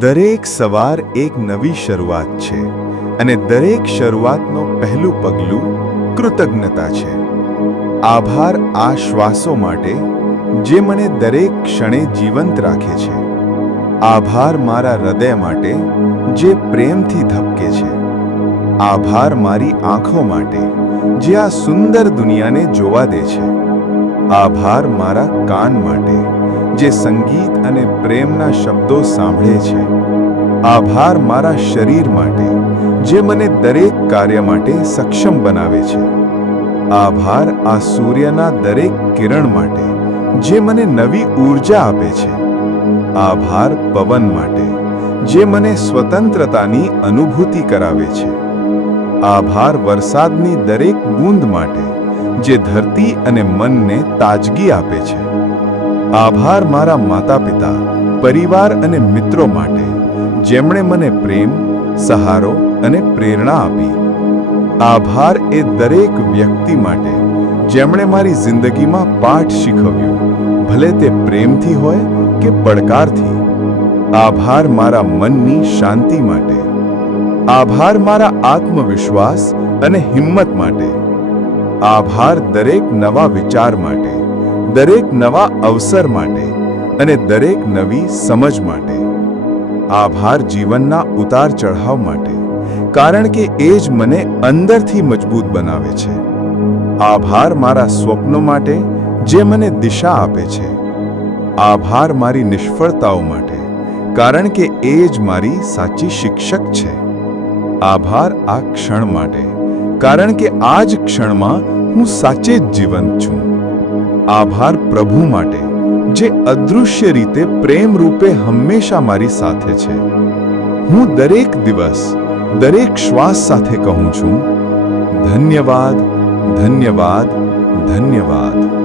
દરેક સવાર એક નવી શરૂઆત છે અને દરેક શરૂઆતનો પહેલું પગલું કૃતજ્ઞતા છે. આભાર આ શ્વાસો માટે જે મને દરેક ક્ષણે જીવંત રાખે છે. આભાર મારા હૃદય માટે જે પ્રેમથી ધબકે છે. આભાર મારી આંખો માટે જે આ સુંદર દુનિયાને જોવા દે છે. આભાર મારા કાન માટે જે સંગીત અને પ્રેમના શબ્દો સાંભળે છે. આભાર મારા શરીર માટે, જે મને દરેક કાર્ય માટે સક્ષમ બનાવે છે. આભાર આ સૂર્યના દરેક કિરણ માટે, જે મને નવી ઊર્જા આપે છે. આભાર પવન માટે, જે મને સ્વતંત્રતાની અનુભૂતિ કરાવે છે. આભાર વરસાદની દરેક બૂંદ માટે, જે ધરતી અને મનને તાજગી આપે છે. આભાર મારા માતા પિતા પરિવાર અને મિત્રો માટે, જેમણે મને પ્રેમ, સહારો અને પ્રેરણા આપી. આભાર એ દરેક વ્યક્તિ માટે, જેમણે મારી જિંદગીમાં પાઠ શીખવ્યો, ભલે તે પ્રેમથી હોય કે પડકારથી. આભાર મારા મનની શાંતિ માટે. આભાર મારા આત્મવિશ્વાસ અને હિંમત માટે. આભાર દરેક નવા વિચાર માટે. દરેક નવા અવસર માટે અને દરેક નવી સમજ માટે. આભાર જીવનના ઉતાર ચઢાવ માટે, કારણ કે એ જ મને અંદરથી મજબૂત બનાવે છે. આભાર મારા સ્વપ્નો માટે જે મને દિશા આપે છે. આભાર મારી નિષ્ફળતાઓ માટે, કારણ કે એ જ મારી સાચી શિક્ષક છે. આભાર આ ક્ષણ માટે, કારણ કે આ જ ક્ષણમાં હું સાચે જ જીવંત છું. આભાર પ્રભુ માટે, જે અદૃશ્ય રીતે પ્રેમ રૂપે હંમેશા મારી સાથે છે. હું દરેક દિવસ, દરેક શ્વાસ સાથે કહું છું, ધન્યવાદ ધન્યવાદ ધન્યવાદ.